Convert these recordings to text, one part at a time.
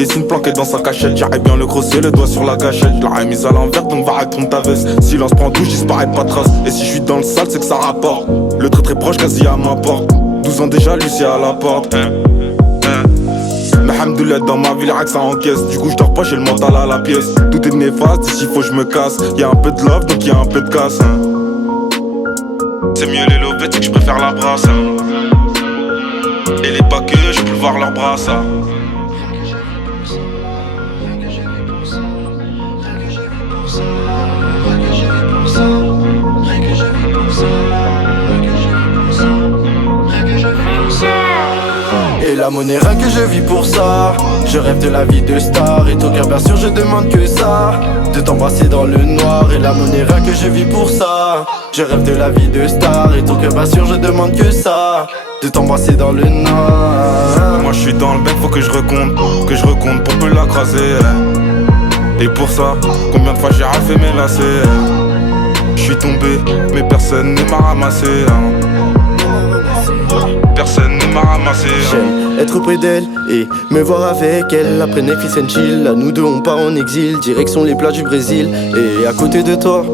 des signes planqués dans sa cachette. J'arrive bien le grosser, le doigt sur la gâchette. Je l'aurais mise à l'envers donc va répondre ta veste. Silence prend douche, disparaît pas de trace. Et si je suis dans le sale c'est que ça rapporte. Le très proche quasi à ma porte. 12 ans déjà lui c'est à la porte. Mais hamdoulilah dans ma ville rien que ça encaisse. Du coup je dors pas, j'ai le mental à la pièce. Tout est néfaste, d'ici faut que je me casse. Y'a un peu de love donc y'a un peu de casse. C'est mieux les lovettes, c'est que je préfère la brasse. Et les paquets, je peux voir leurs bras ça. Et la monnaie, rien que je vis pour ça. Je rêve de la vie de star. Et ton cœur bien sûr je demande que ça. De t'embrasser dans le noir. Et la monnaie, rien que je vis pour ça. Je rêve de la vie de star. Et ton cœur bien sûr je demande que ça. De t'embrasser dans le noir. Moi je suis dans le bec, faut que je recompte pour peu l'acraser. Et pour ça, combien de fois j'ai rafé mes lacets. Je suis tombé, mais personne ne m'a ramassé. Personne ne m'a ramassé. J'aime être auprès d'elle et me voir avec elle. Après Netflix and chill, là nous deux on part en exil. Direction les plages du Brésil. Et à côté de toi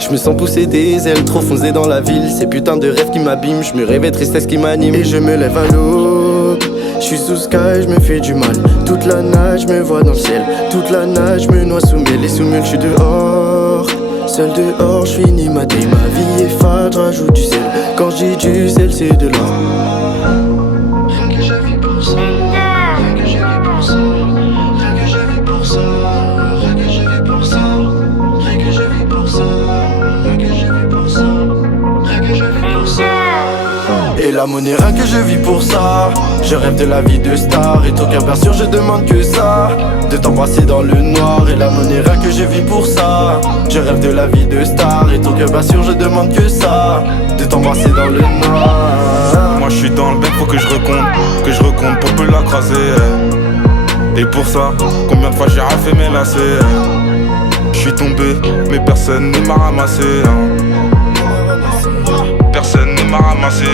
je me sens pousser des ailes, trop foncé dans la ville. Ces putains de rêves qui m'abîment, je me rêve tristesse qui m'anime. Et je me lève à l'aube, je suis sous sky, je me fais du mal. Toute la nage, je me vois dans le ciel. Toute la nage, je me noie sous miel. Et sous miel, je suis dehors. Seul dehors, je finis ma day. Ma vie est fade, rajoute du sel. Quand je dis du sel, c'est de l'or. Rien que je vis pour ça. Rien que je vis pour ça. Rien que je vis pour ça. Rien que je vis pour ça. Rien que je vis pour ça. Rien que je vis pour ça. Rien que je vis pour ça. Et la monnaie, rien que je vis pour ça. Je rêve de la vie de star. Et ton cœur bien sûr je demande que ça. De t'embrasser dans le noir. Et la monnaie, rien que je vis pour ça. Je rêve de la vie de star. Et ton cœur bien sûr je demande que ça. De t'embrasser dans le noir. Moi je suis dans le bec, faut que je recompte pour peu l'acraser. Et pour ça, combien de fois j'ai rafé mes lacets. Je suis tombé, mais personne ne m'a ramassé. Personne ne m'a ramassé.